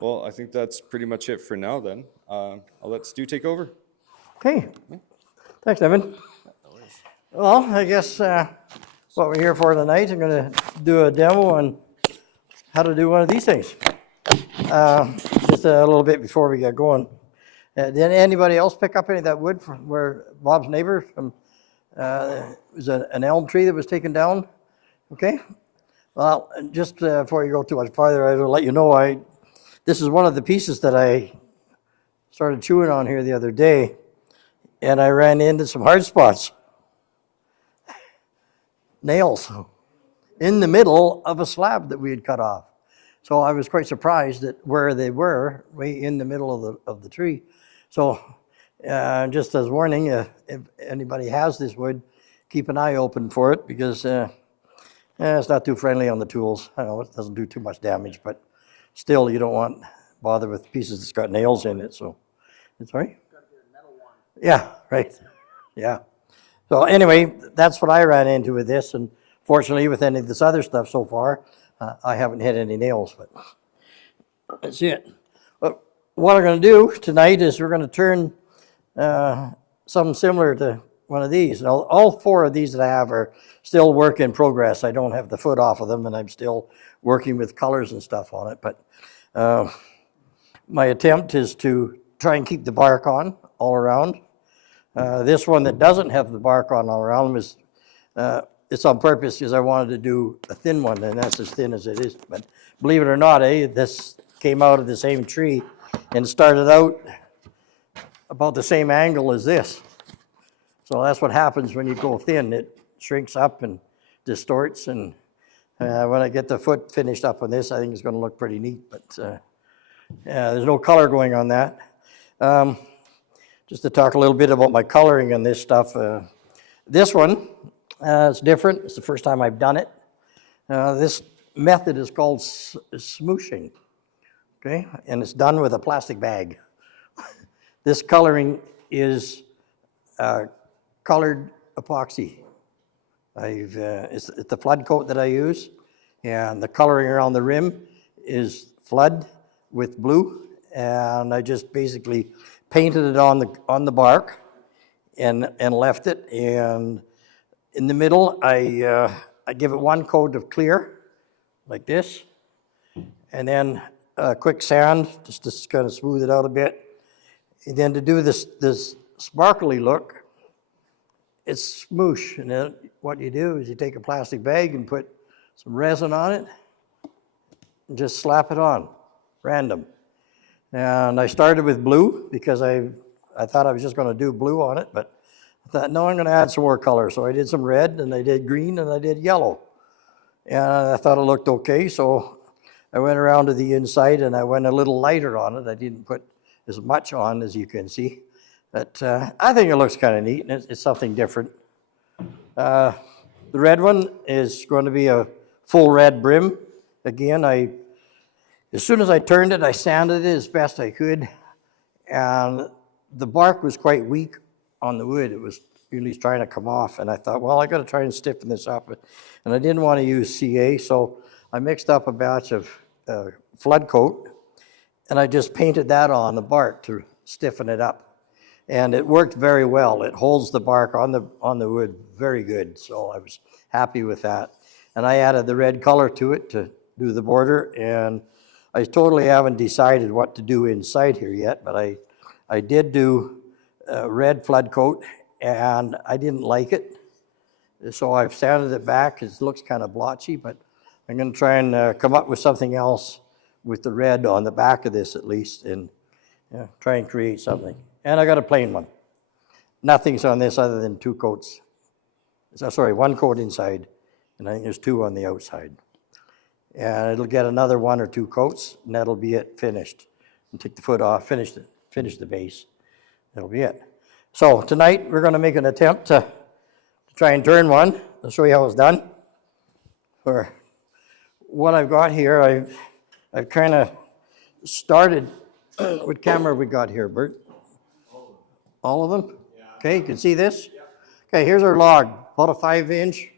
Well, I think that's pretty much it for now then. I'll let Stu take over. Okay. Thanks, Evan. Well, I guess what we're here for tonight, I'm going to do a demo on how to do one of these things. Just a little bit before we get going. Did anybody else pick up any of that wood from where Bob's neighbor from, it was an elm tree that was taken down? Okay. Well, just before you go too much farther, I will let you know this is one of the pieces that I started chewing on here the other day, and I ran into some hard spots. Nails in the middle of a slab that we had cut off. So I was quite surprised at where they were, right in the middle of the tree. So just as warning, if anybody has this wood, keep an eye open for it, because it's not too friendly on the tools. I know it doesn't do too much damage, but still you don't want bother with pieces that's got nails in it. So, sorry? Yeah, right. Yeah. So anyway, that's what I ran into with this, and fortunately with any of this other stuff so far, I haven't hit any nails, but that's it. But what I'm going to do tonight is we're going to turn something similar to one of these. Now, all four of these that I have are still work in progress. I don't have the foot off of them, and I'm still working with colors and stuff on it, but my attempt is to try and keep the bark on all around. This one that doesn't have the bark on all around is it's on purpose because I wanted to do a thin one, and that's as thin as it is. But believe it or not, this came out of the same tree and started out about the same angle as this. So that's what happens when you go thin. It shrinks up and distorts, and when I get the foot finished up on this, I think it's going to look pretty neat. But there's no color going on that. Just to talk a little bit about my coloring on this stuff. This one is different. It's the first time I've done it. This method is called smooshing, okay? And it's done with a plastic bag. This coloring is colored epoxy. It's the flood coat that I use, and the coloring around the rim is flood with blue, and I just basically painted it on the bark and left it. And in the middle, I give it one coat of clear, like this, and then a quick sand just to kind of smooth it out a bit. And then to do this sparkly look, it's smoosh. And then what you do is you take a plastic bag and put some resin on it and just slap it on, random. And I started with blue because I thought I was just going to do blue on it, but I thought, no, I'm going to add some more color. So I did some red, and I did green, and I did yellow. And I thought it looked okay, so I went around to the inside, and I went a little lighter on it. I didn't put as much on, as you can see. But I think it looks kind of neat, and it's something different. The red one is going to be a full red brim. Again, as soon as I turned it, I sanded it as best I could, and the bark was quite weak on the wood. It was really trying to come off, and I thought, well, I got to try and stiffen this up, and I didn't want to use CA, so I mixed up a batch of flood coat, and I just painted that on the bark to stiffen it up, and it worked very well. It holds the bark on the wood very good, so I was happy with that. And I added the red color to it to do the border, and I totally haven't decided what to do inside here yet, but I did do red flood coat, and I didn't like it. So I've sanded it back. It looks kind of blotchy, but I'm going to try and come up with something else with the red on the back of this at least, and try and create something. And I got a plain one. Nothing's on this other than two coats. Sorry, one coat inside, and I think there's two on the outside. And it'll get another one or two coats, and that'll be it, finished. And take the foot off, finish the base. That'll be it. So tonight we're going to make an attempt to try and turn one. I'll show you how it's done. For what I've got here, I've kind of started. What camera have we got here, Bert? All of them? Yeah. Okay, you can see this? Yeah. Okay, here's our log, about a 5-inch.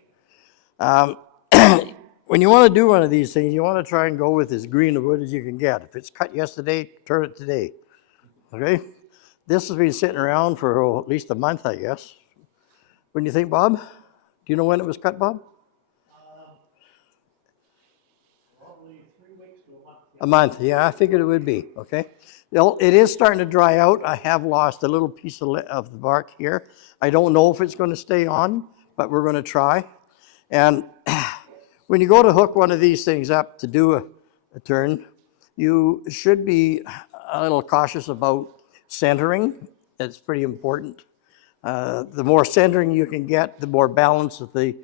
when you want to do one of these things, you want to try and go with as green a wood as you can get. If it's cut yesterday, turn it today. Okay? This has been sitting around for at least a month, I guess. What do you think, Bob? Do you know when it was cut, Bob? Probably 3 weeks to a month. A month, yeah, I figured it would be, okay? It is starting to dry out. I have lost a little piece of the bark here. I don't know if it's going to stay on, but we're going to try. And when you go to hook one of these things up to do a turn, you should be a little cautious about centering. That's pretty important. The more centering you can get, the more balance of the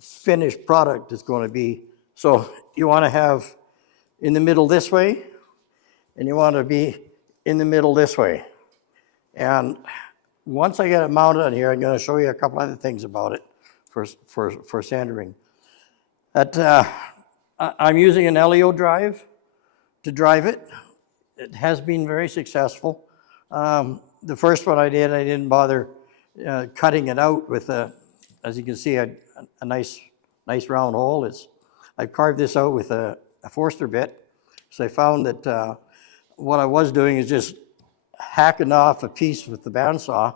finished product is going to be. So you want to have in the middle this way, and you want to be in the middle this way. And once I get it mounted on here, I'm going to show you a couple other things about it for centering. I'm using an LEO drive to drive it. It has been very successful. The first one I did, I didn't bother cutting it out with as you can see, a nice round hole. I've carved this out with a Forster bit. So I found that what I was doing is just hacking off a piece with the bandsaw,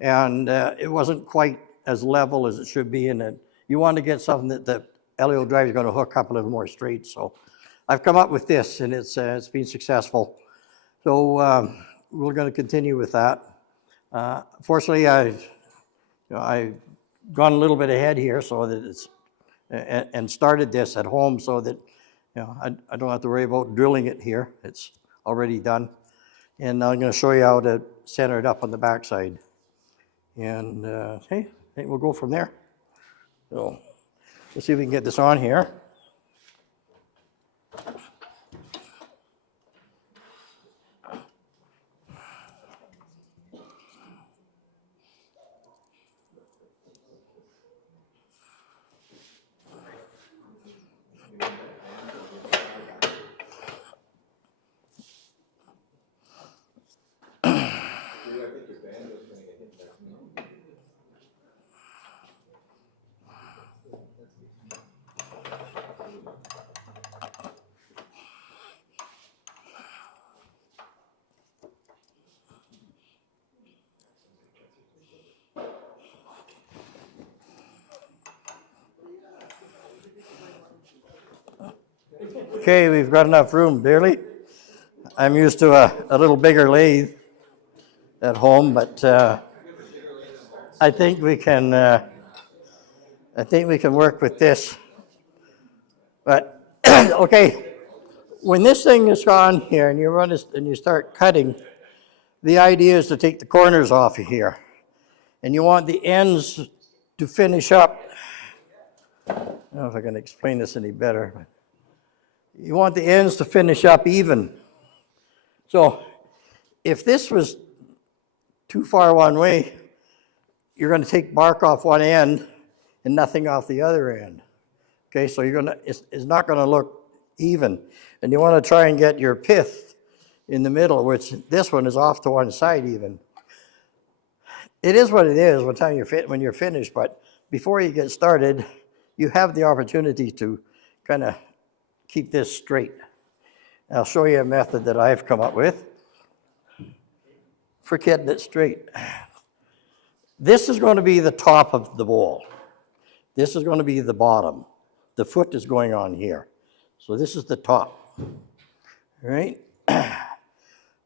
and it wasn't quite as level as it should be. And you want to get something that the LEO drive is going to hook up a little more straight. So I've come up with this, and it's been successful. So we're going to continue with that. Fortunately, I've gone a little bit ahead here, so that it's and started this at home, so that I don't have to worry about drilling it here. It's already done, and I'm going to show you how to center it up on the backside. And hey, I think we'll go from there. So let's see if we can get this on here. Okay, we've got enough room, barely. I'm used to a little bigger lathe at home, but I think we can work with this. But okay, when this thing is on here and you run this and you start cutting, the idea is to take the corners off of here, and you want the ends to finish up. I don't know if I can explain this any better. But you want the ends to finish up even. So if this was too far one way, you're going to take bark off one end and nothing off the other end. Okay, so it's not going to look even. And you want to try and get your pith in the middle, which this one is off to one side even. It is what it is when you're finished, but before you get started, you have the opportunity to kind of keep this straight. I'll show you a method that I've come up with for getting it straight. This is going to be the top of the bowl. This is going to be the bottom. The foot is going on here. So this is the top. All right?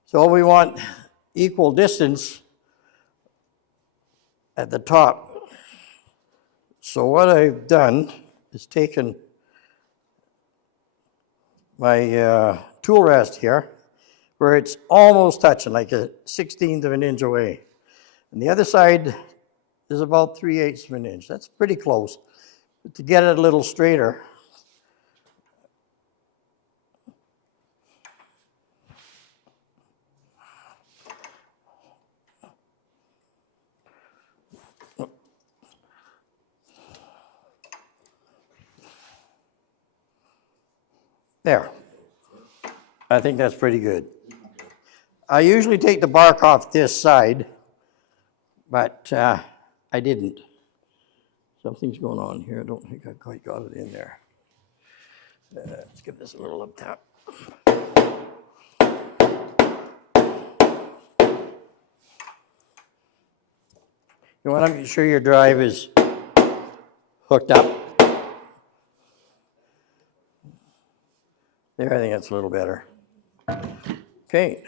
So we want equal distance at the top. So what I've done is taken my tool rest here, where it's almost touching, like a 1/16 of an inch away. And the other side is about 3/8 of an inch. That's pretty close. But to get it a little straighter, there. I think that's pretty good. I usually take the bark off this side, but I didn't. Something's going on here. I don't think I quite got it in there. Let's give this a little up top. You want to make sure your drive is hooked up. There, I think that's a little better. Okay.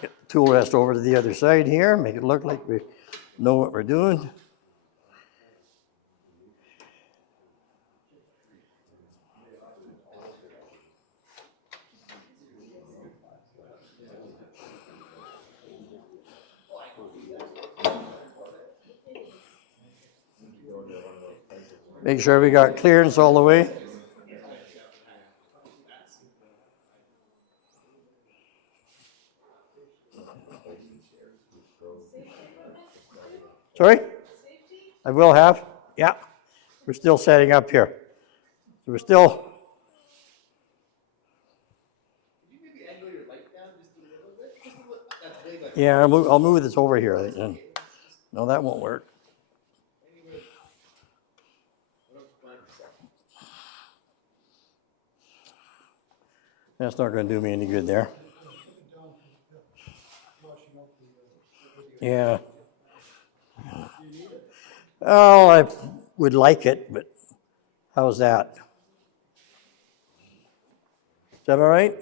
Get the tool rest over to the other side here, make it look like we know what we're doing. Make sure we got clearance all the way. Sorry? I will have? Yeah. We're still setting up here. So we're still. Could you maybe angle your light down just a little bit? Just a little, that's way better. Yeah, I'll move this over here. No, that won't work. That's not going to do me any good there. Yeah. Oh, I would like it, but how's that? Is that all right?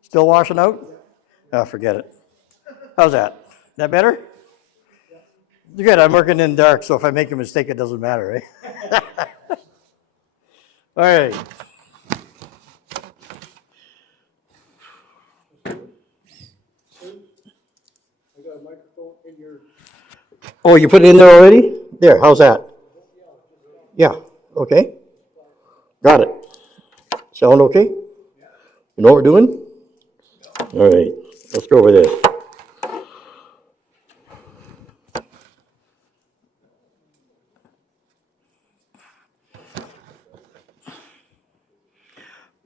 Still washing out? Oh, forget it. How's that? That better? Good, I'm working in dark, so if I make a mistake, it doesn't matter, right? All right. Oh, you put it in there already? There, how's that? Yeah, okay. Got it. Sound okay? You know what we're doing? All right, let's go over this.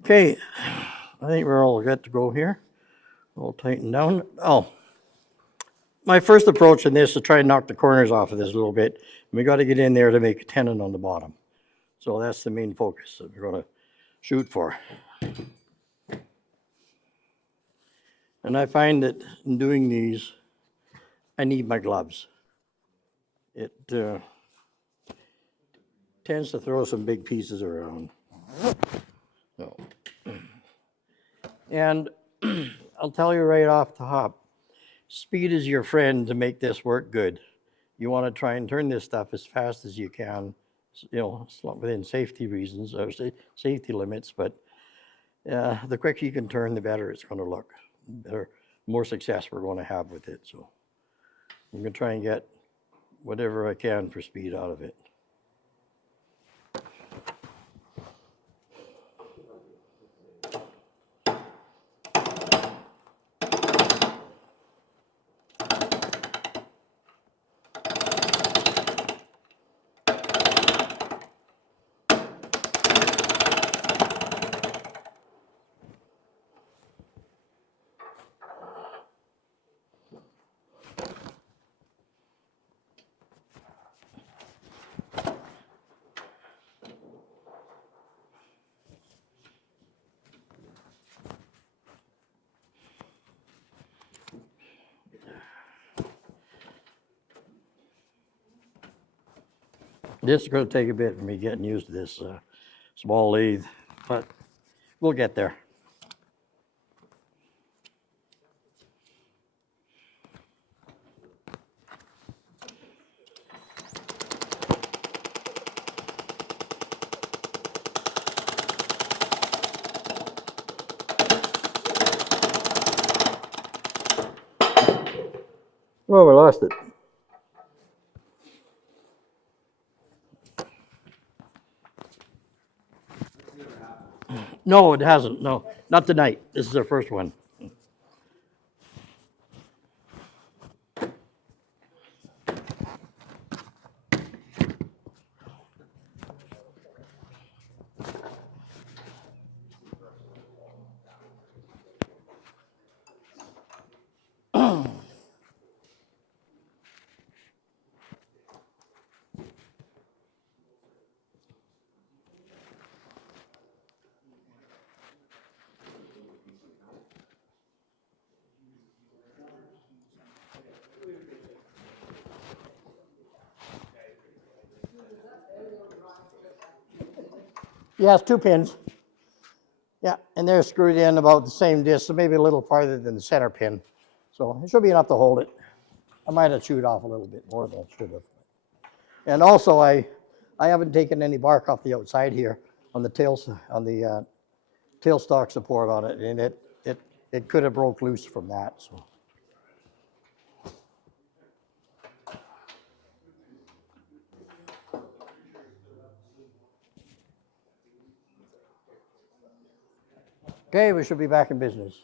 Okay, I think we're all good to go here. We'll tighten down. Oh, my first approach in this is to try and knock the corners off of this a little bit. We got to get in there to make a tenon on the bottom. So that's the main focus that we're going to shoot for. And I find that in doing these, I need my gloves. It tends to throw some big pieces around. So. And I'll tell you right off the hop, speed is your friend to make this work good. You want to try and turn this stuff as fast as you can, you know, within safety reasons or safety limits, but the quicker you can turn, the better it's going to look. Better, more success we're going to have with it. So I'm going to try and get whatever I can for speed out of it. This is going to take a bit for me getting used to this small lathe, but we'll get there. Oh, we lost it. No, it hasn't. No, not tonight. This is our first one. Yeah, it's 2 pins. Yeah, and they're screwed in about the same distance, so maybe a little farther than the center pin. So it should be enough to hold it. I might have chewed off a little bit more than I should have. And also, I haven't taken any bark off the outside here on the tailstock support on it, and it could have broke loose from that. So. Okay, we should be back in business.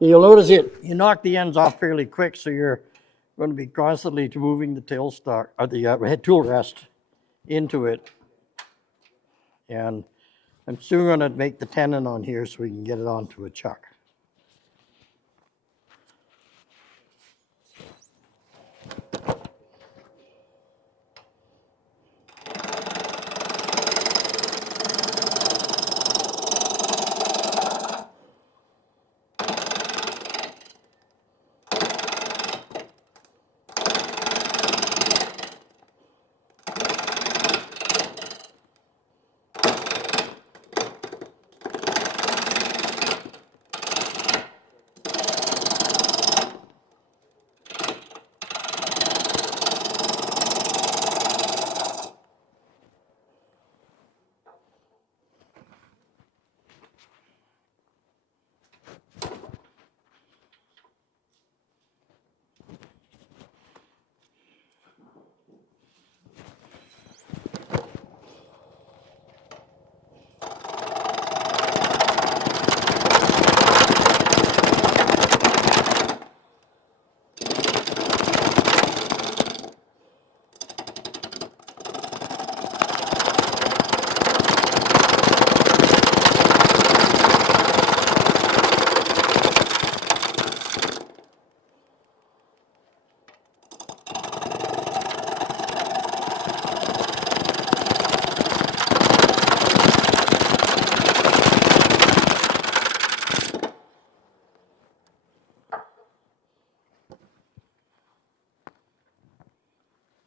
You'll notice you knock the ends off fairly quick, so you're going to be constantly moving the tailstock or the head tool rest into it. And I'm soon going to make the tenon on here so we can get it onto a chuck.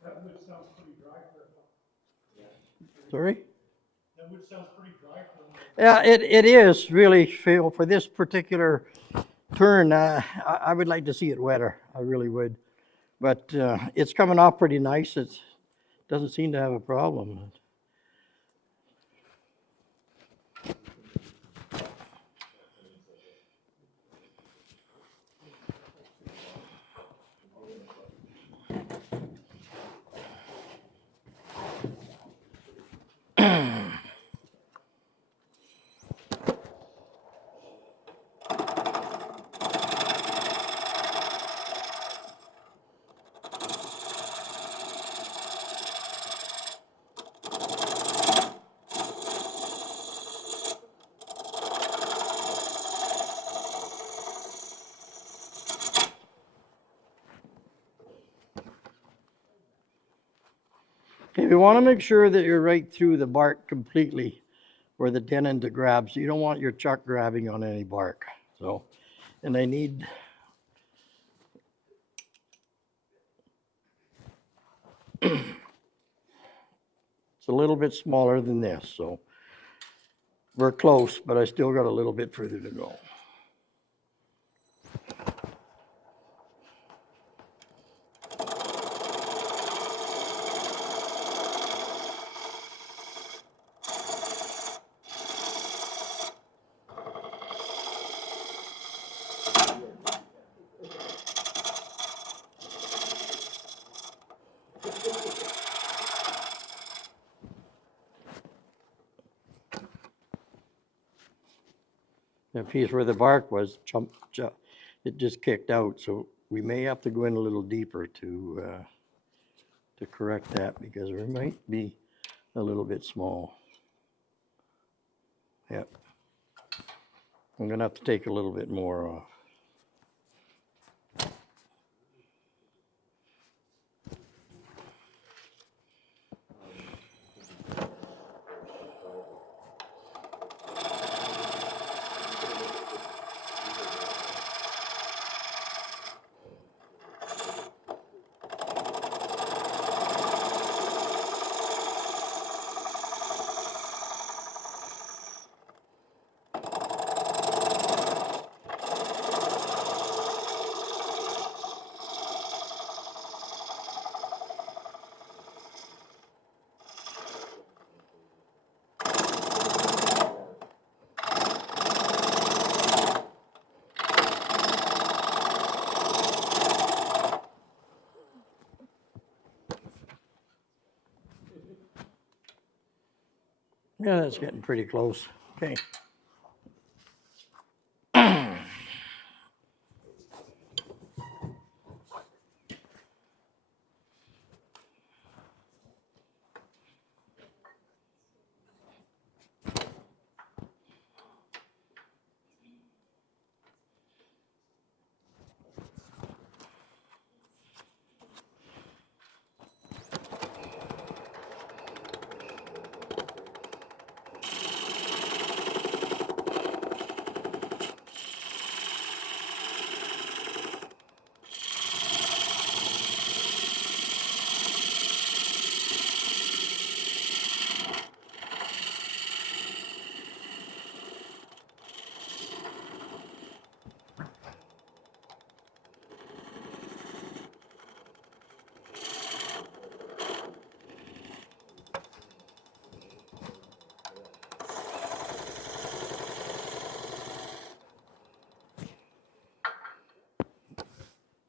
That wood sounds pretty dry Sorry? that wood sounds pretty dry for them. Yeah, it is really, Phil, for this particular turn. I would like to see it wetter. I really would. But it's coming off pretty nice. It doesn't seem to have a problem. Okay, you want to make sure that you're right through the bark completely where the tenon grabs. You don't want your chuck grabbing on any bark. So, and I need it's a little bit smaller than this, so we're close, but I still got a little bit further to go. The piece where the bark was, it just kicked out, so we may have to go in a little deeper to correct that, because it might be a little bit small. Yep. I'm gonna have to take a little bit more off. Yeah, that's getting pretty close. Okay.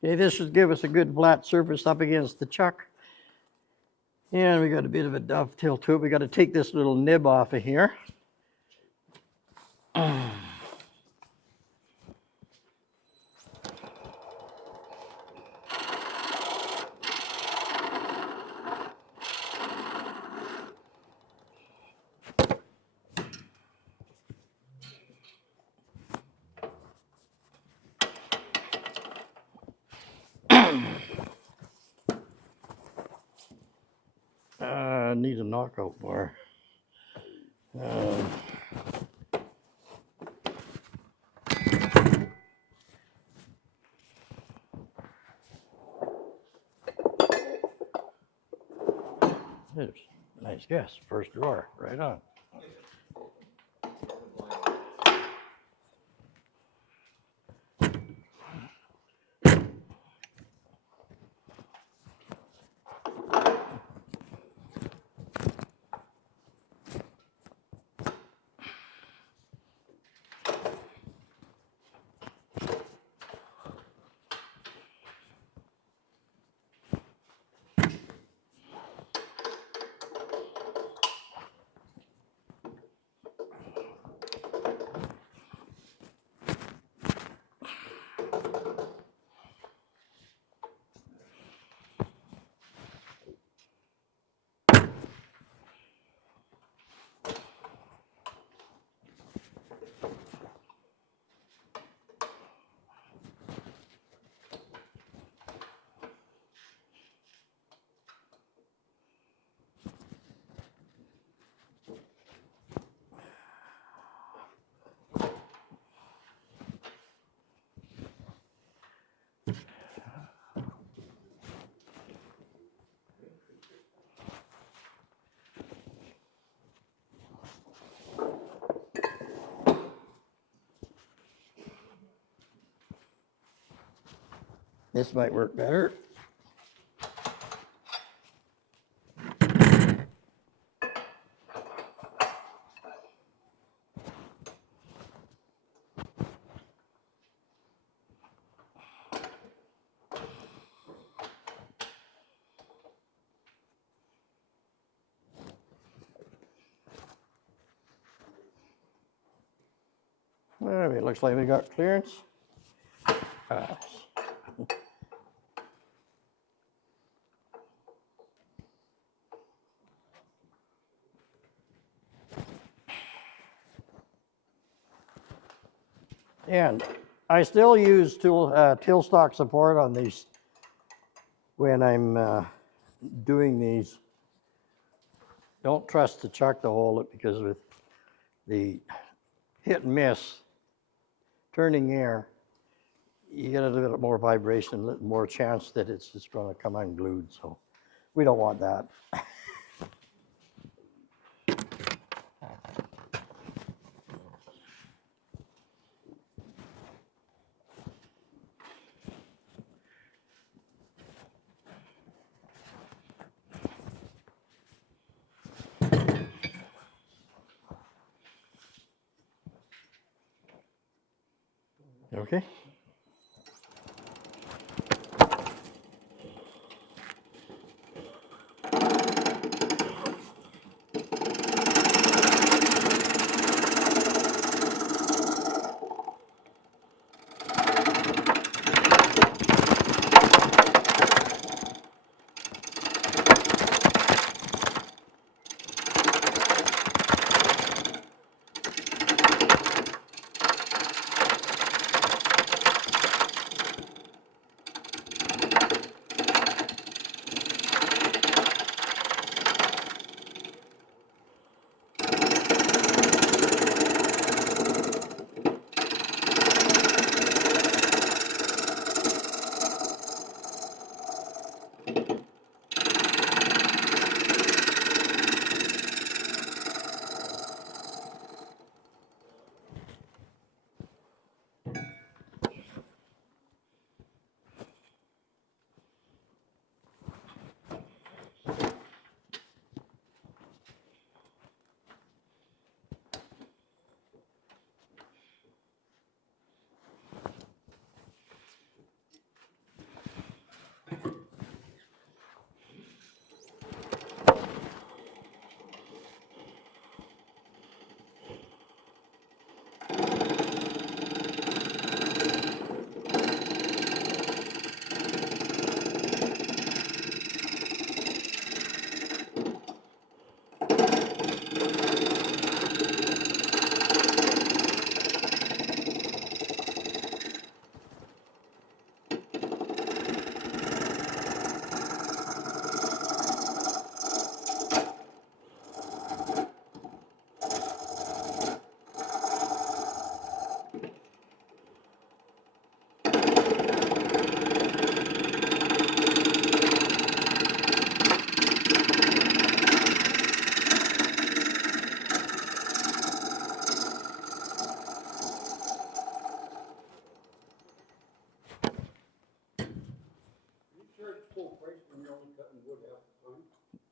Okay, this should give us a good flat surface up against the chuck. And we got a bit of a dovetail to it. We got to take this little nib off of here. Need a knockout bar. Nice guess. First drawer. Right on. This might work better. Well, it looks like we got clearance. And I still use till stock support on these when I'm doing these. Don't trust the chuck to hold it, because with the hit and miss, turning air, you get a little bit more vibration, a little more chance that it's just going to come unglued. So we don't want that. Okay.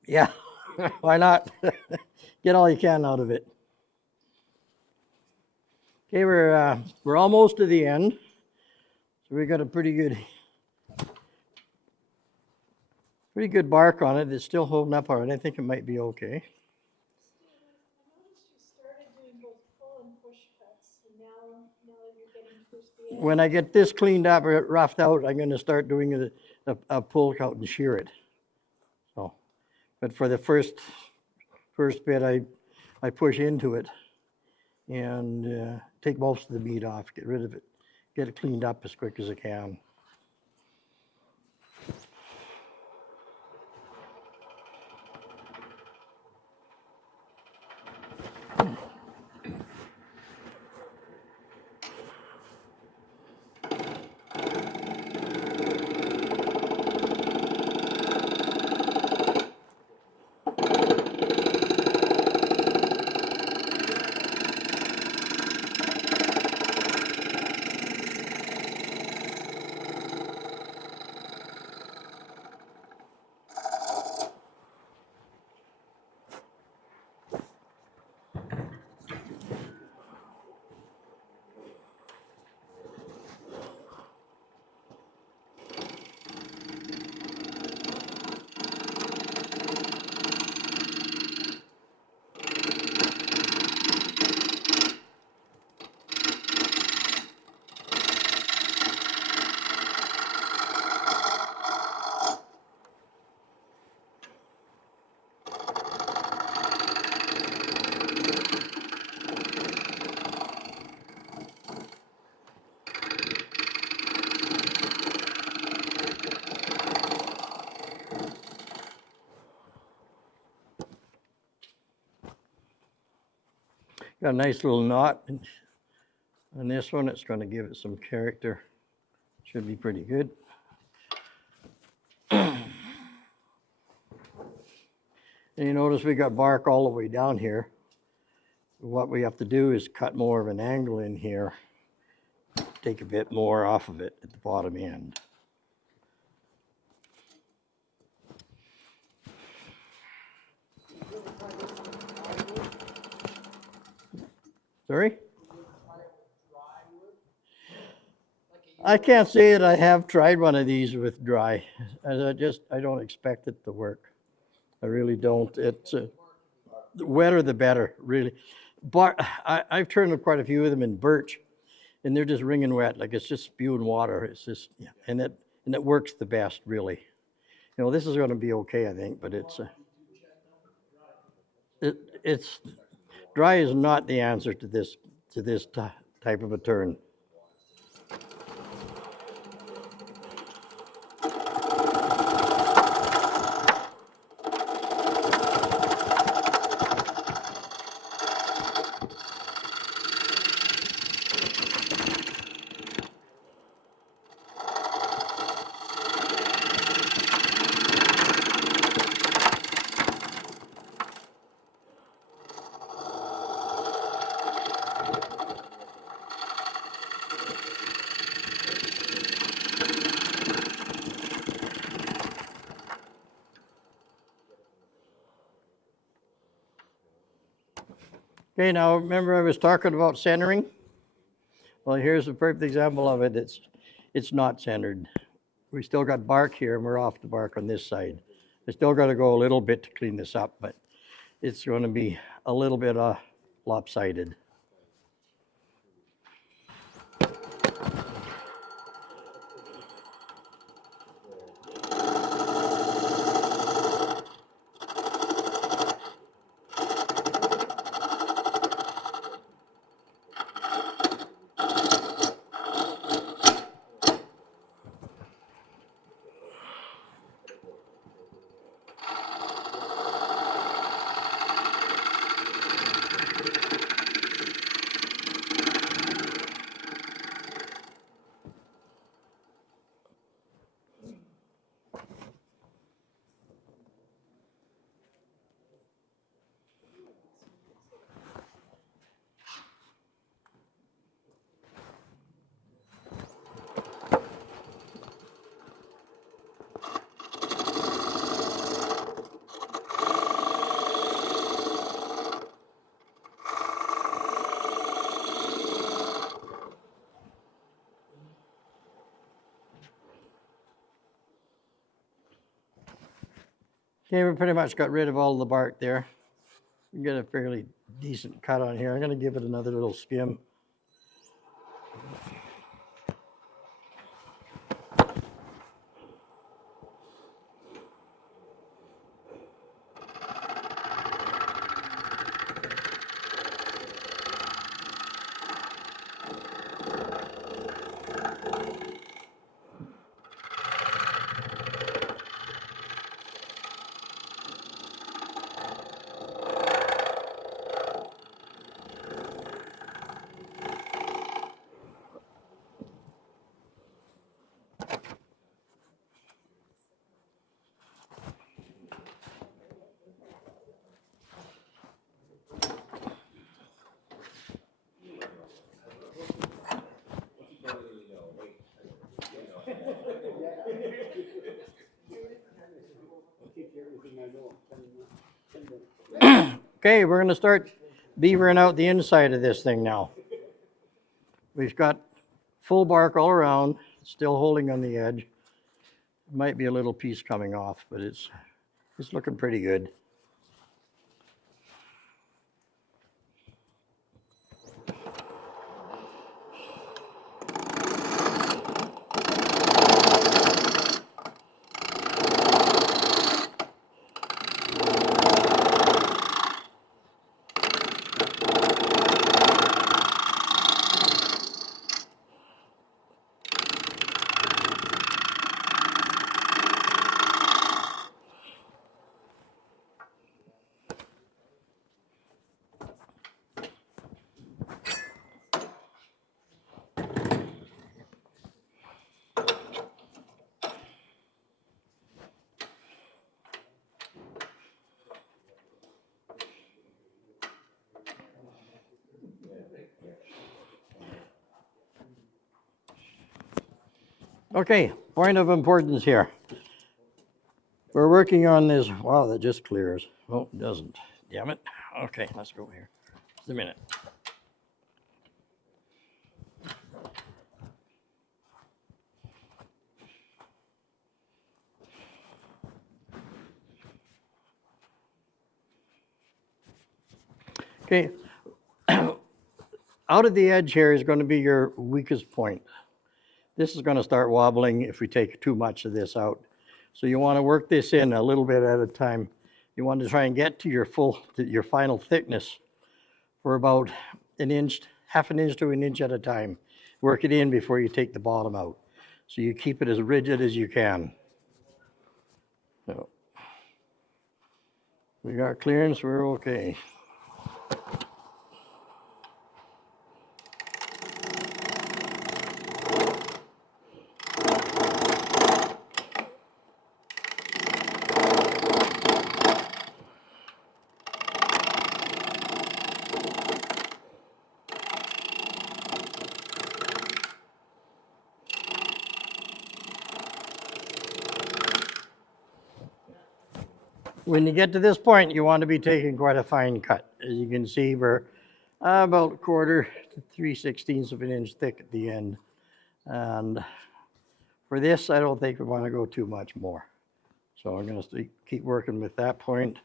Yeah, why not? Get all you can out of it. Okay, we're almost to the end. So we got a pretty good bark on it. It's still holding up all right. I think it might be okay. I noticed you started doing both pull and push cuts, and now you're getting towards the end. When I get this cleaned up or roughed out, I'm going to start doing a pull cut and shear it. So, but for the first bit, I push into it and take most of the meat off, get rid of it, get it cleaned up as quick as I can. Got a nice little knot. On this one, it's going to give it some character. Should be pretty good. And you notice we got bark all the way down here. What we have to do is cut more of an angle in here, take a bit more off of it at the bottom end. Sorry? I can't say that I have tried one of these with dry. I don't expect it to work. I really don't. It's the wetter the better, really. But I've turned quite a few of them in birch, and they're just wringing wet, like it's just spewing water. It's just, yeah, and it works the best, really. You know, this is going to be okay, I think, but it's dry is not the answer to this type of a turn. Okay, now remember I was talking about centering? Well, here's a perfect example of it. It's not centered. We still got bark here, and we're off the bark on this side. We still got to go a little bit to clean this up, but it's going to be a little bit lopsided. Okay, we pretty much got rid of all the bark there. We get a fairly decent cut on here. I'm going to give it another little skim. Okay, we're going to start beavering out the inside of this thing now. We've got full bark all around, still holding on the edge. Might be a little piece coming off, but it's looking pretty good. Okay, point of importance here. We're working on this, wow, that just clears. Oh, it doesn't, damn it. Okay, let's go here. Just a minute. Okay, out of the edge here is going to be your weakest point. This is going to start wobbling if we take too much of this out. So you want to work this in a little bit at a time. You want to try and get to your final thickness for about an inch, half an inch to an inch at a time. Work it in before you take the bottom out. So you keep it as rigid as you can. So we got clearance, we're okay. When you get to this point, you want to be taking quite a fine cut. As you can see, we're about a quarter to 3/16 of an inch thick at the end. And for this, I don't think we want to go too much more. So I'm going to keep working with that point.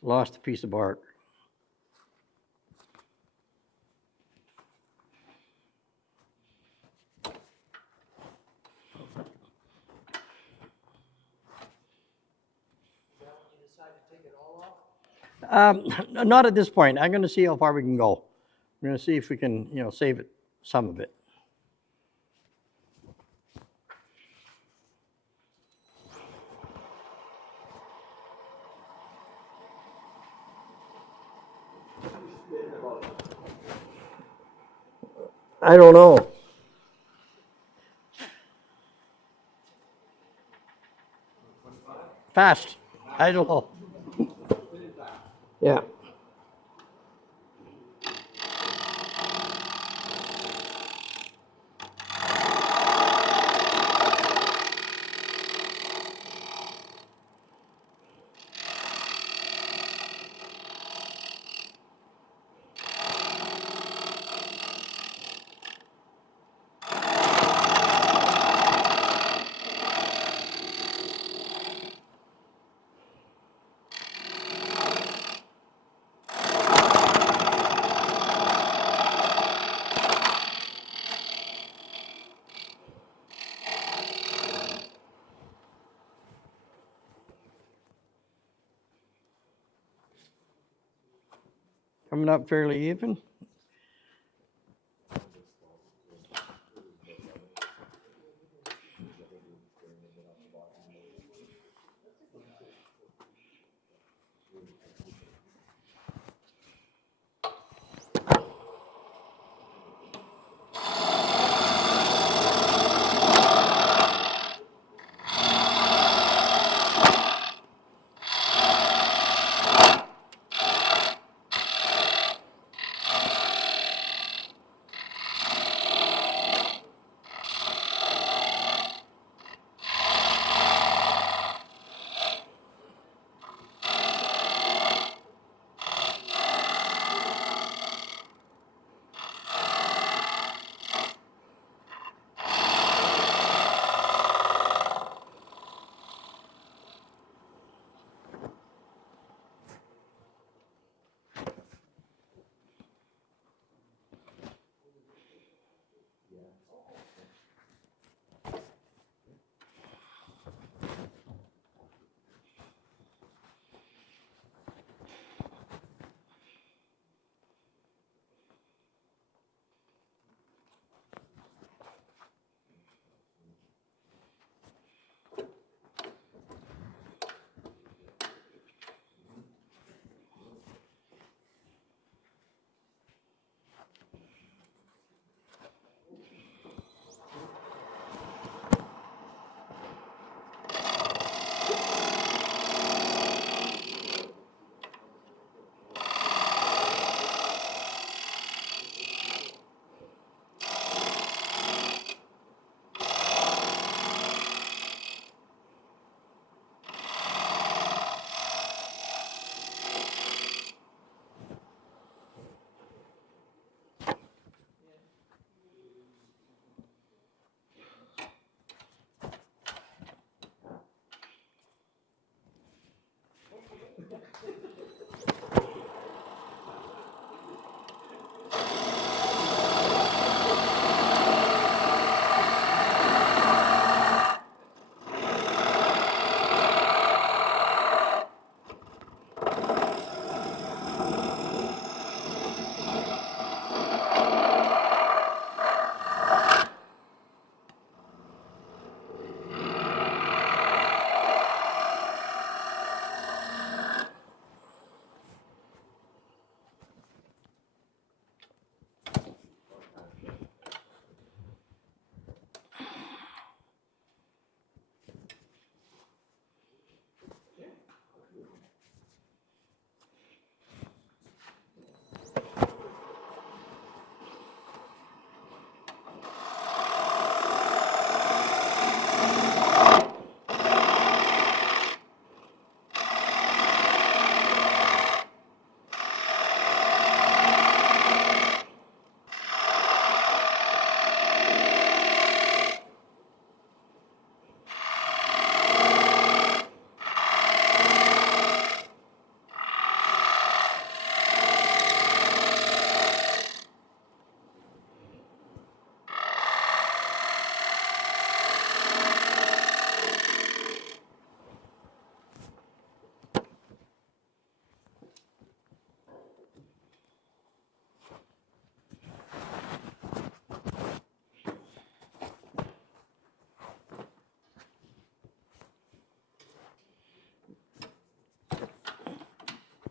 Lost a piece of bark. Not at this point. I'm going to see how far we can go. I'm going to see if we can, save it, some of it. I don't know. Fast. I don't know. Yeah. Coming up fairly even.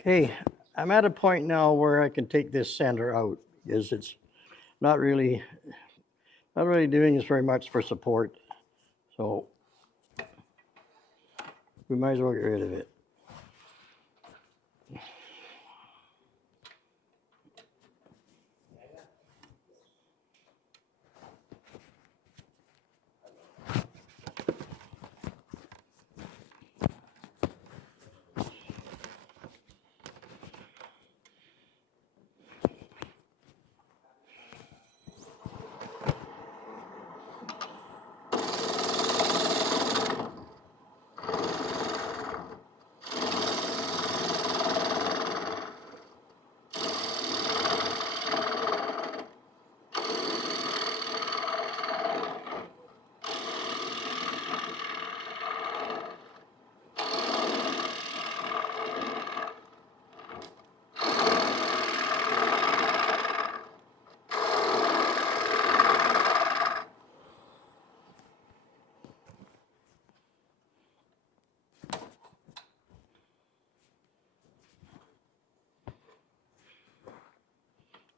Okay, I'm at a point now where I can take this center out because it's not really doing us very much for support. So we might as well get rid of it.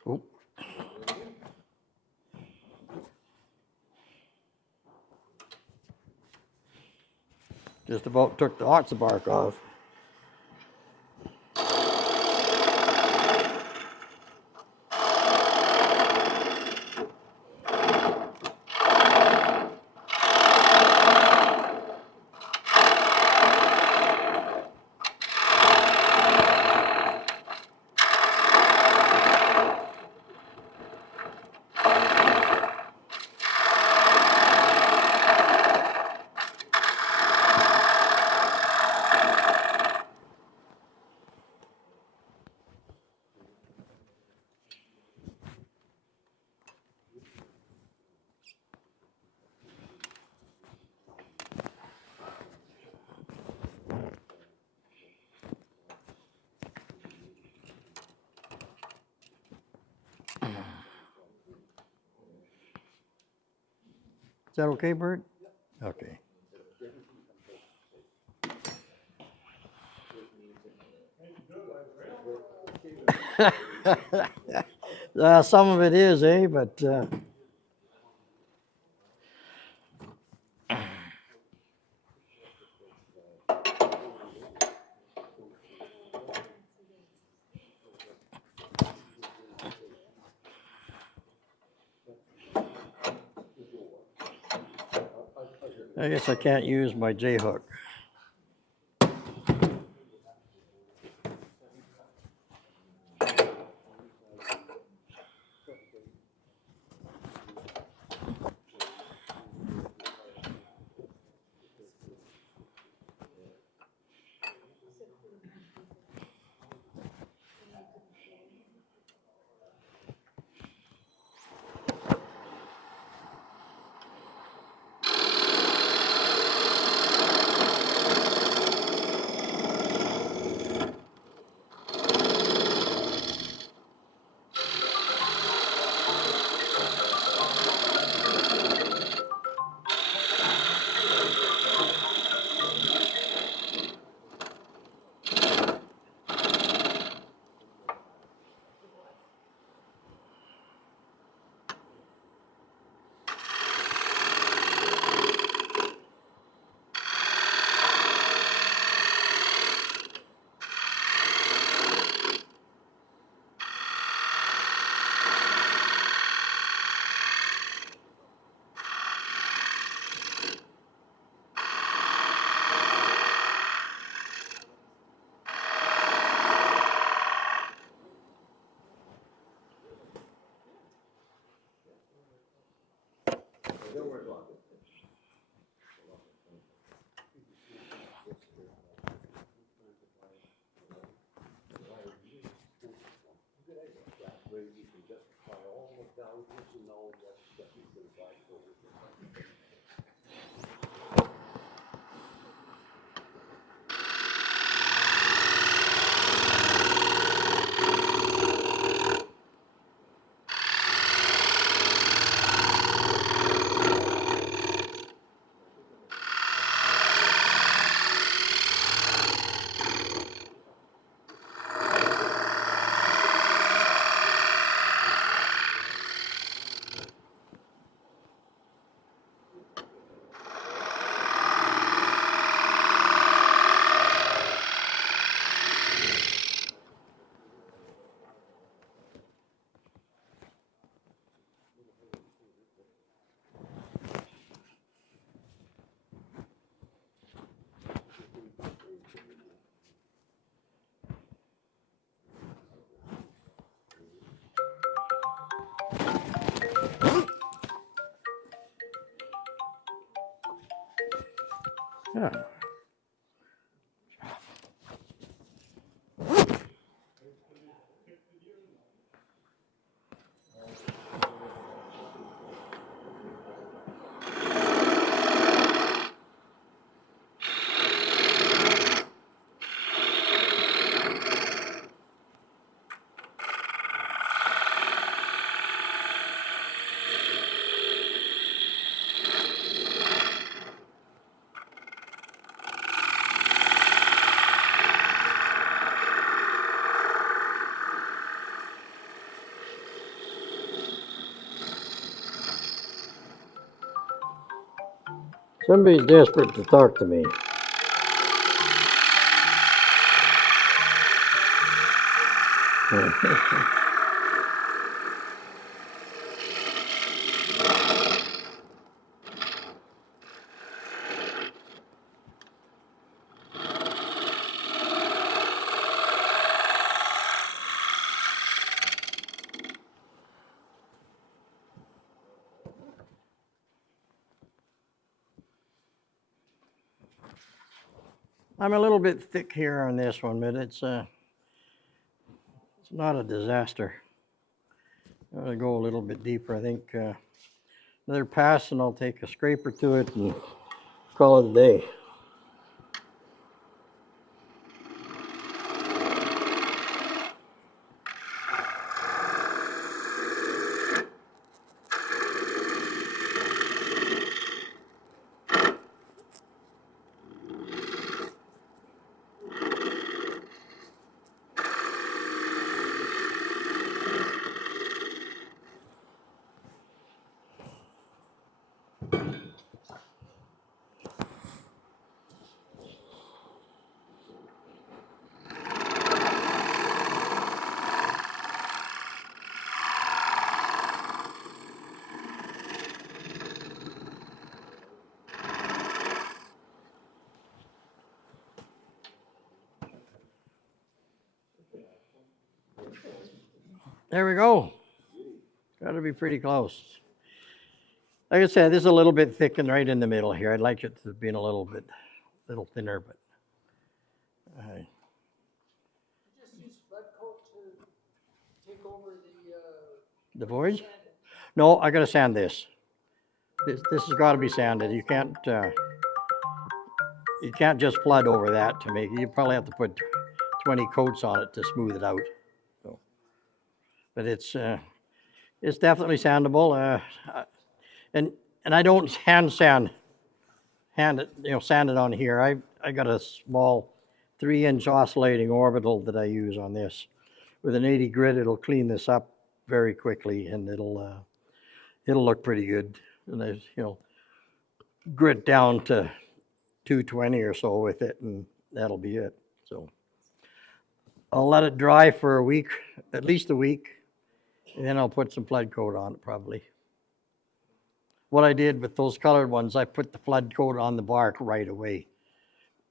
Oop. Just about took the ox bark off. Is that okay, Bert? Okay. Some of it is, eh? But I guess I can't use my J-hook. Yeah. Somebody's desperate to talk to me. I'm a little bit thick here on this one, but it's not a disaster. I'm gonna go a little bit deeper. I think another pass, and I'll take a scraper to it and call it a day. There we go. Got to be pretty close. Like I said, this is a little bit thick and right in the middle here. I'd like it to be a little thinner, but Just use flood coat to take over the void? No, I got to sand this. This has got to be sanded. You can't just flood over that to make it. You probably have to put 20 coats on it to smooth it out. So, but it's definitely sandable. And I don't sand it on here. I got a small 3-inch oscillating orbital that I use on this. With an 80 grit, it'll clean this up very quickly, and it'll look pretty good. And I grit down to 220 or so with it, and that'll be it. So I'll let it dry for a week, at least a week, and then I'll put some flood coat on it probably. What I did with those colored ones, I put the flood coat on the bark right away.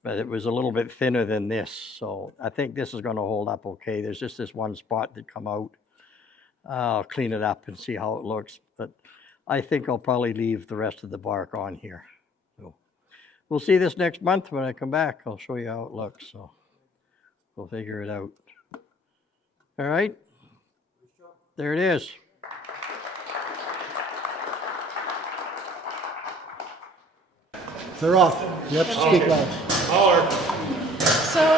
But it was a little bit thinner than this, so I think this is going to hold up okay. There's just this one spot that come out. I'll clean it up and see how it looks, but I think I'll probably leave the rest of the bark on here. So we'll see this next month when I come back. I'll show you how it looks, so we'll figure it out. All right, there it is. They're off. You have to speak loud. So,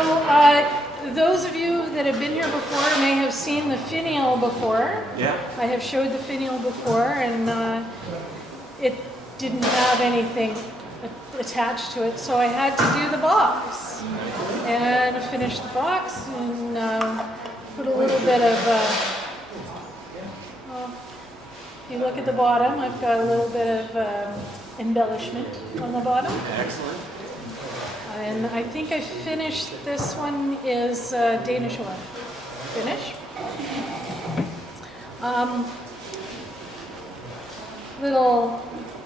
those of you that have been here before may have seen the finial before. Yeah. I have showed the finial before, and it didn't have anything attached to it, so I had to do the box. And I finished the box and put a little bit of, if you look at the bottom, I've got a little bit of embellishment on the bottom. Excellent. And I think I finished, this one is Danish one. Finish.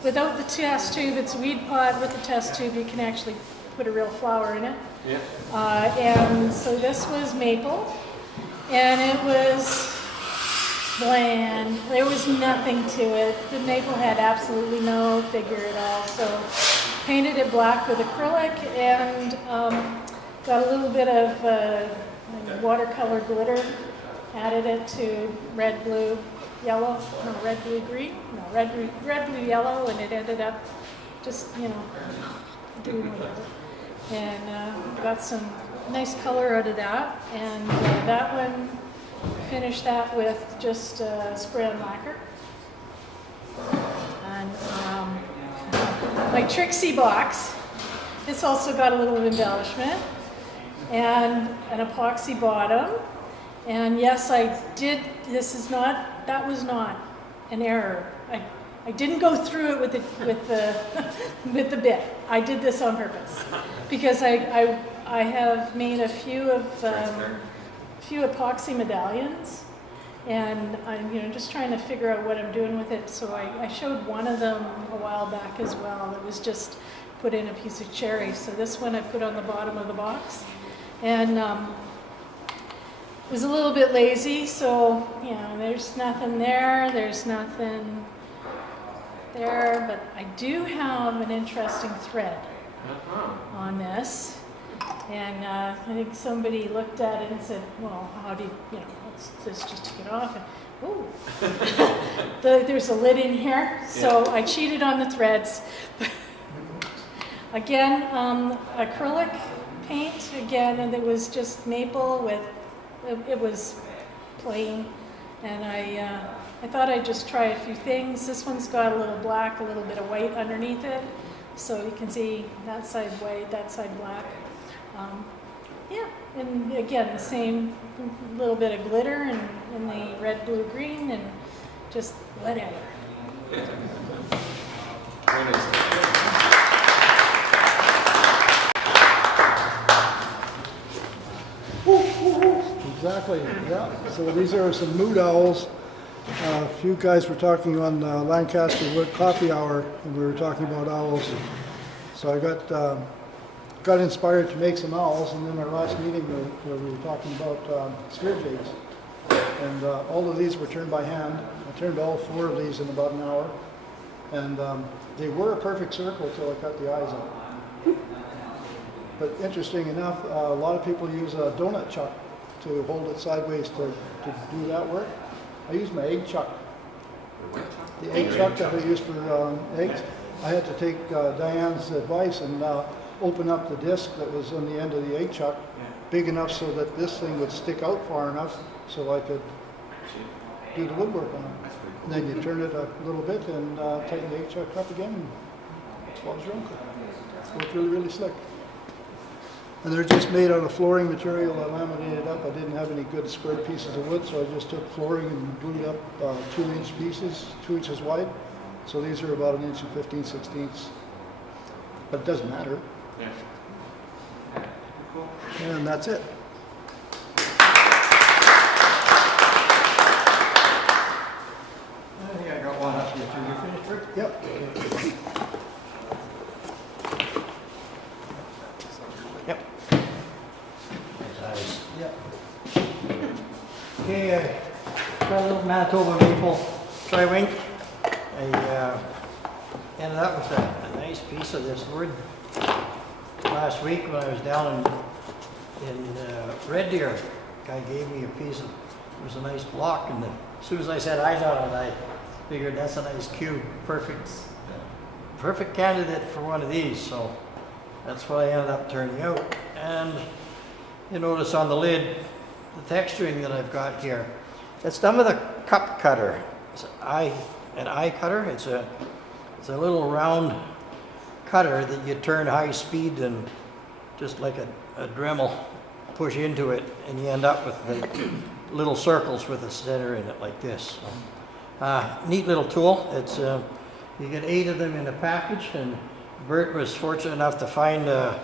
Without the test tube, it's a weed pot. With the test tube, you can actually put a real flower in it. Yeah. And so this was maple, and it was bland. There was nothing to it. The maple had absolutely no figure at all. So painted it black with acrylic and got a little bit of watercolor glitter, added it to red, blue, yellow, no, red, blue, green, no, red, blue, yellow, and it ended up just, you know, doing whatever. And got some nice color out of that. And that one, finished that with just spray on lacquer. And my Trixie box, this also got a little embellishment and an epoxy bottom. And yes, I did, that was not an error. I didn't go through it with with the bit. I did this on purpose because I have made a few epoxy medallions, and I'm just trying to figure out what I'm doing with it. So I showed one of them a while back as well. It was just put in a piece of cherry. So this one I put on the bottom of the box, and it was a little bit lazy. So there's nothing there. There's nothing there, but I do have an interesting thread on this, and I think somebody looked at it and said, well, how do let's just take it off, and ooh, there's a lid in here, so I cheated on the threads. Again, acrylic paint, again, and it was just maple with, it was plain, and I thought I'd just try a few things. This one's got a little black, a little bit of white underneath it. So you can see that side white, that side black. Yeah, and again, the same little bit of glitter and the red, blue, green, and just whatever. Exactly, yeah. So these are some mood owls. A few guys were talking on Lancaster Wood Coffee Hour, and we were talking about owls. So I got inspired to make some owls, and then our last meeting where we were talking about sphere jades. And all of these were turned by hand. I turned all 4 of these in about an hour. And they were a perfect circle until I cut the eyes out. But interesting enough, a lot of people use a donut chuck to hold it sideways to do that work. I use my egg chuck. The egg chuck that I use for eggs. I had to take Diane's advice and open up the disc that was on the end of the egg chuck big enough so that this thing would stick out far enough so I could do the woodwork on it. And then you turn it a little bit and tighten the egg chuck up again, and it swells your uncle. It worked really, really slick. And they're just made out of flooring material. I laminated up. I didn't have any good square pieces of wood, so I just took flooring and glued up 2-inch pieces, 2 inches wide. So these are about 1 inch and 15/16. But it doesn't matter. And that's it. I think I got one up here too. You finished, Rick? Yep. Yep. Nice. Yep. Okay, got a little Manitoba maple tri-wing. I ended up with a nice piece of this wood last week when I was down in Red Deer. Guy gave me a piece of, it was a nice block, and as soon as I set eyes on it, I figured that's a nice cube, perfect candidate for one of these. So that's what I ended up turning out. And you notice on the lid, the texturing that I've got here, it's done with a cup cutter. It's an eye cutter. It's a little round cutter that you turn high speed and just like a Dremel push into it, and you end up with the little circles with a center in it like this. So, neat little tool. It's you get 8 of them in a package, and Bert was fortunate enough to find a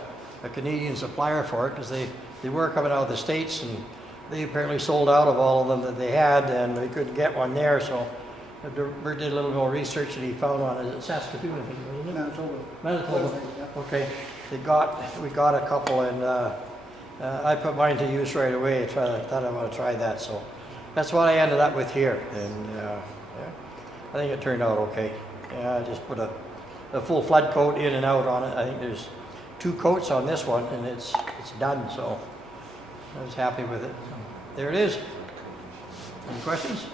Canadian supplier for it, because they were coming out of the States, and they apparently sold out of all of them that they had, and they couldn't get one there. So Bert did a little more research, and he found one. Is it Saskatoon, I think, wasn't it? Manitoba. Manitoba. Okay. We got a couple, and I put mine to use right away. I thought I want to try that, so that's what I ended up with here. And yeah, I think it turned out okay. Yeah, I just put a a full flood coat in and out on it. I think there's 2 coats on this one, and it's done, so I was happy with it. So, there it is. Any questions?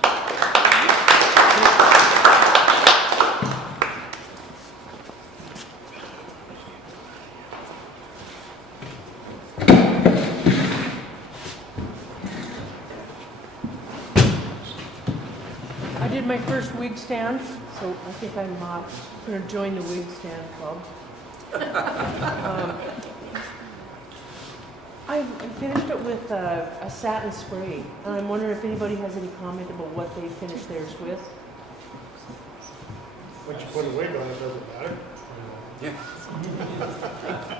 I did my first wig stand, so I think I'm going to join the wig stand club. I finished it with a satin spray, and I'm wondering if anybody has any comment about what they finished theirs with. Once you put a wig on, it doesn't matter.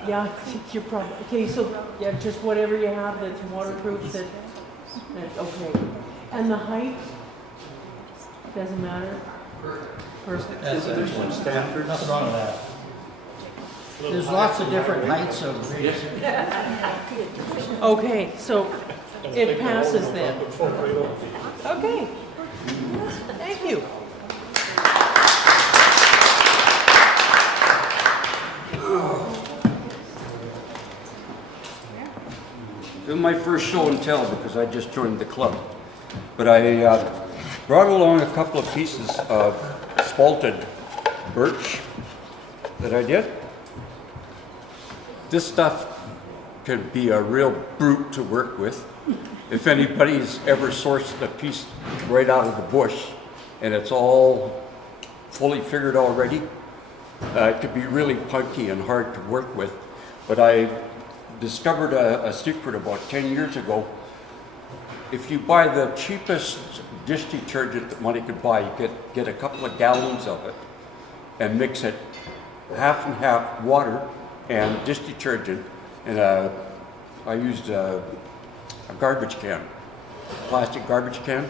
Yeah, I think you're probably, okay, so, yeah, just whatever you have that's waterproof, okay. And the height, doesn't matter? Perfect. Nothing wrong with that. There's lots of different heights of trees. Okay, so it passes then. Okay. Thank you. This is my first show and tell because I just joined the club. But I brought along a couple of pieces of spalted birch that I did. This stuff can be a real brute to work with. If anybody's ever sourced a piece right out of the bush and it's all fully figured already, it could be really punky and hard to work with. But I discovered a secret about 10 years ago. If you buy the cheapest dish detergent that money could buy, you get a couple of gallons of it and mix it half and half water and dish detergent, and I used a garbage can, plastic garbage can,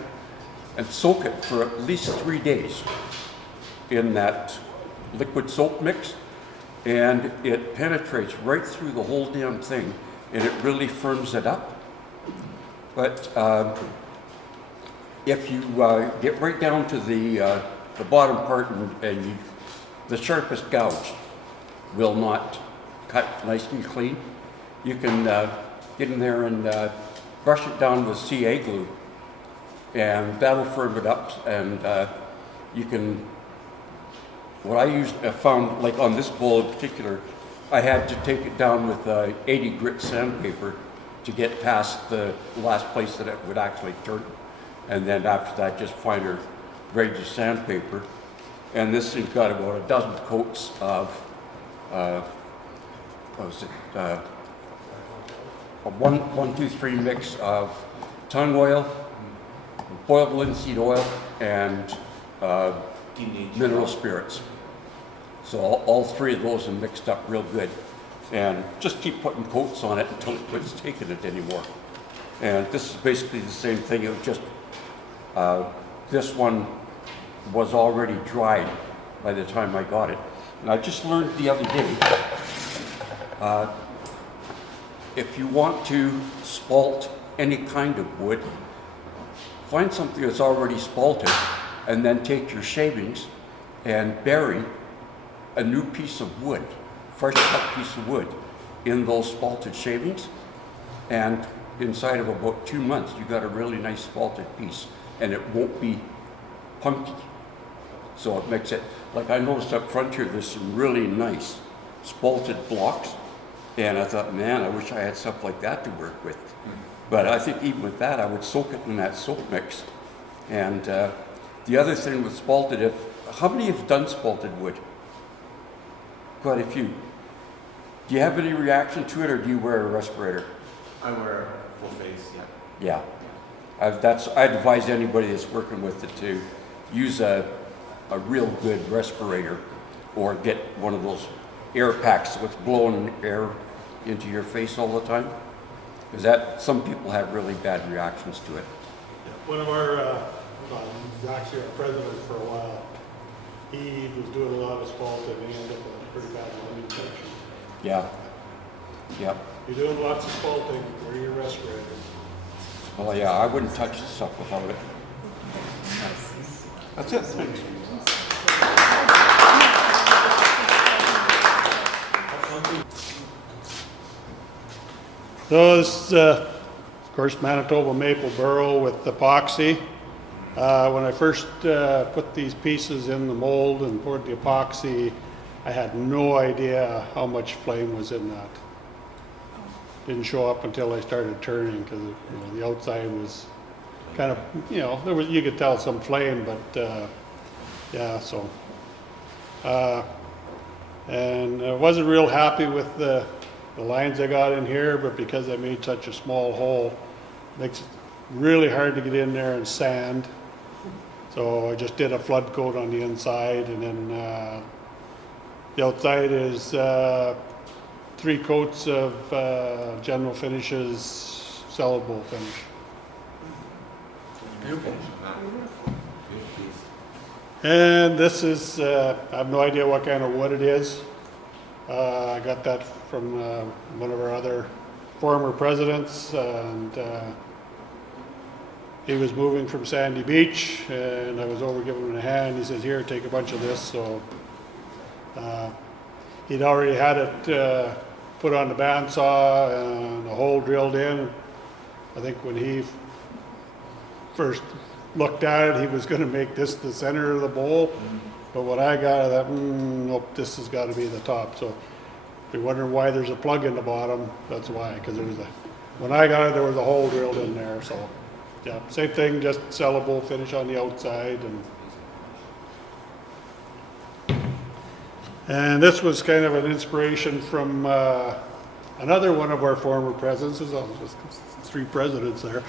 and soak it for at least 3 days in that liquid soap mix, and it penetrates right through the whole damn thing, and it really firms it up. But if you get right down to the bottom part and the sharpest gouge will not cut nice and clean, you can get in there and brush it down with CA glue, and that'll firm it up. And you can, what I found, like on this bowl in particular, I had to take it down with 80 grit sandpaper to get past the last place that it would actually turn. And then after that, just finer grades of sandpaper. And this thing's got about a dozen coats of, what was it, a 1, 2, 3 mix of tung oil, boiled linseed oil, and mineral spirits. So all 3 of those are mixed up real good. And just keep putting coats on it until it quits taking it anymore. And this is basically the same thing. It was just, this one was already dried by the time I got it. And I just learned the other day, if you want to spalt any kind of wood, find something that's already spalted and then take your shavings and bury a new piece of wood, fresh cut piece of wood, in those spalted shavings. And inside of about 2 months, you got a really nice spalted piece, and it won't be punky. So it makes it, like I noticed up front here, there's some really nice spalted blocks. And I thought, man, I wish I had stuff like that to work with. But I think even with that, I would soak it in that soap mix. And the other thing with spalted, how many have done spalted wood? Quite a few. Do you have any reaction to it, or do you wear a respirator? I wear a full face, yeah. Yeah. I advise anybody that's working with it to use a real good respirator, or get one of those air packs that's blowing air into your face all the time. Because some people have really bad reactions to it. One of our, he's actually our president for a while. He was doing a lot of spalting and he ended up with a pretty bad lung infection. Yeah. Yeah. You're doing lots of spalting, wear your respirator. Well, yeah, I wouldn't touch this up without it. That's it. Thanks. So this, of course, Manitoba maple burrow with epoxy. When I first put these pieces in the mold and poured the epoxy, I had no idea how much flame was in that. Didn't show up until I started turning because the outside was kind of, you could tell some flame, but yeah, so. And I wasn't real happy with the lines I got in here, but because I made such a small hole, it makes it really hard to get in there and sand. So I just did a flood coat on the inside, and then the outside is 3 coats of General Finishes sellable finish. Beautiful. And this is, I have no idea what kind of wood it is. I got that from one of our other former presidents, and he was moving from Sandy Beach, and I was over giving him a hand. He says, "Here, take a bunch of this." So he'd already had it put on the bandsaw and a hole drilled in. I think when he first looked at it, he was going to make this the center of the bowl. But when I got it, I thought, nope, this has got to be the top. So if you're wondering why there's a plug in the bottom, that's why. Because when I got it, there was a hole drilled in there. So yeah, same thing, just sellable finish on the outside. And this was kind of an inspiration from another one of our former presidents. There's 3 presidents there.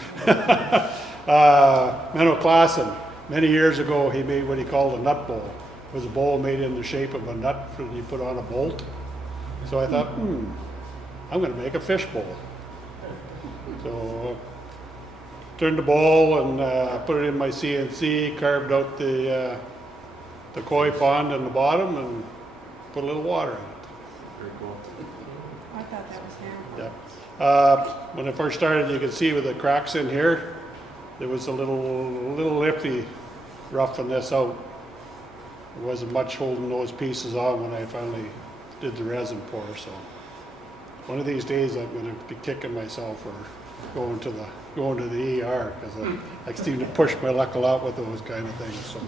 Menno Klassen. Many years ago, he made what he called a nut bowl. It was a bowl made in the shape of a nut that you put on a bolt. So I thought, I'm going to make a fish bowl. So turned the bowl and put it in my CNC, carved out the koi pond in the bottom, and put a little water in it. Very cool. I thought that was terrible. Yeah. When I first started, you could see with the cracks in here, there was a little iffy roughing this out. There wasn't much holding those pieces on when I finally did the resin pour. So one of these days, I'm going to be kicking myself for going to the ER, because I seem to push my luck a lot with those kind of things. So.